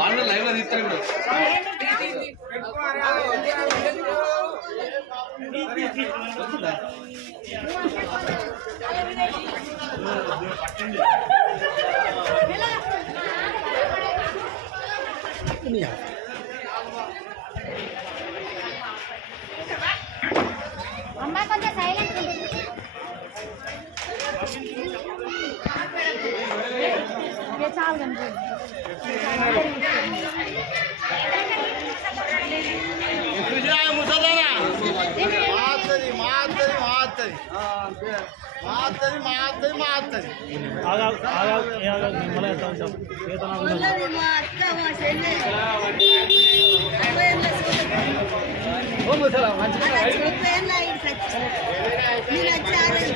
వాళ్ళు లైవ్లో తీస్తారు ఇప్పుడు. వస్తుందా? మాత్తది మాత్తది మాత్తది మాత్తది మాత్తది మాత్తది ఆగా ఆగా ఆగా నిమ్మల ఎంత ఉంటాం చేతన ఉన్నది మా అక్క మా చెల్లె అరవై ఏళ్ళ ముప్పై ఏళ్ళ ఐదు సచ్చి నేను వచ్చి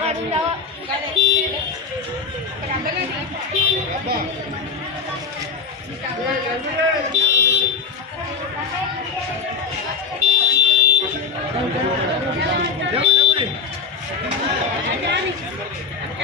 ఆరేళ్ళు అది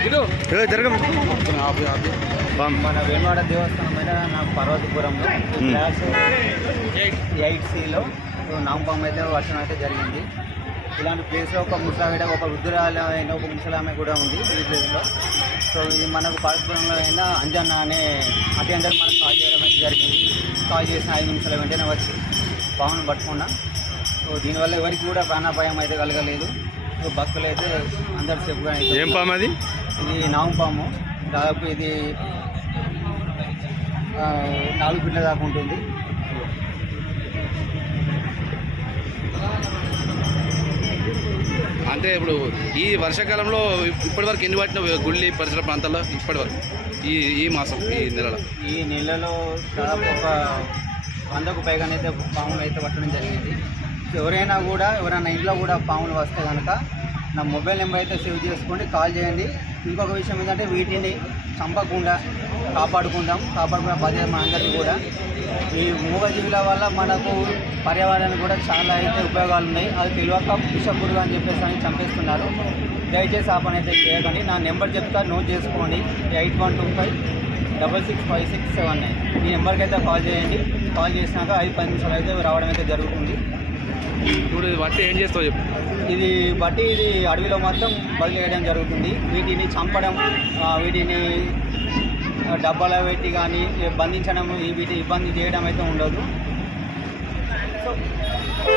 జరగం మన వేమవాడ దేవస్థానం మీద నాకు పర్వతపురంలో క్లాస్ ఎయిట్ సిలో నాంపం అయితే వర్షం అయితే జరిగింది. ఇలాంటి ప్లేస్లో ఒక ముసలావిడ ఒక వృద్ధురాలైన ఒక ముసలామె కూడా ఉంది ఈ ప్లేస్లో సో ఇది మనకు పర్వతపురంలో అయినా అంజన్న అనే అటెండర్ మనకు కాల్ చేయడం అయితే జరిగింది. కాల్ చేసిన ఐదు నిమిషాల వెంటనే వచ్చి పామును పట్టుకున్నా. సో దీనివల్ల ఎవరికి కూడా ప్రాణాపాయం అయితే కలగలేదు. సో భక్తులు అయితే అందరు సేఫ్గా అయితే ఏం పాము అది? ఇది నాగు పాము. దాదాపు ఇది నాలుగు ఫీట్ల దాకా ఉంటుంది. అంటే ఇప్పుడు ఈ వర్షాకాలంలో ఇప్పటి వరకు ఎన్ని పట్టిన గుళ్ళి పరిసర ప్రాంతాల్లో ఇప్పటి వరకు ఈ ఈ మాసం ఈ నెలలో? ఈ నెలలో దాదాపు ఒక వందకు పైగానైతే పాములు అయితే పట్టడం జరిగింది. ఎవరైనా కూడా ఎవరైనా ఇంట్లో కూడా పాములు వస్తే కనుక నా మొబైల్ నెంబర్ అయితే సేవ్ చేసుకోండి కాల్ చేయండి. ఇంకొక విషయం ఏంటంటే వీటిని చంపకుండా కాపాడుకుందాం. కాపాడుకున్న బాధ్యత మా అందరికీ కూడా. ఈ మూగజీవుల వల్ల మనకు పర్యావరణానికి కూడా చాలా అయితే ఉపయోగాలు ఉన్నాయి. అది తెలియక విషపురుగు అని చెప్పేసి అని చంపేస్తున్నారు. దయచేసి ఆ పని అయితే చేయకండి. నా నెంబర్ చెప్తా నోట్ చేసుకోండి. Eight one two five double six five six seven nine. ఈ నెంబర్కి అయితే కాల్ చేయండి. కాల్ చేసినాక ఐదు పది నిమిషాలు అయితే రావడం అయితే జరుగుతుంది. ఇప్పుడు ఇది ఏం చేస్తావు చెప్పు. ఇది బట్టి ఇది అడవిలో మాత్రం బదిలేయడం జరుగుతుంది. వీటిని చంపడం వీటిని డబ్బాల డబ్బాలో పెట్టి కానీ బంధించడం వీటిని ఇబ్బంది చేయడం అయితే ఉండదు. సో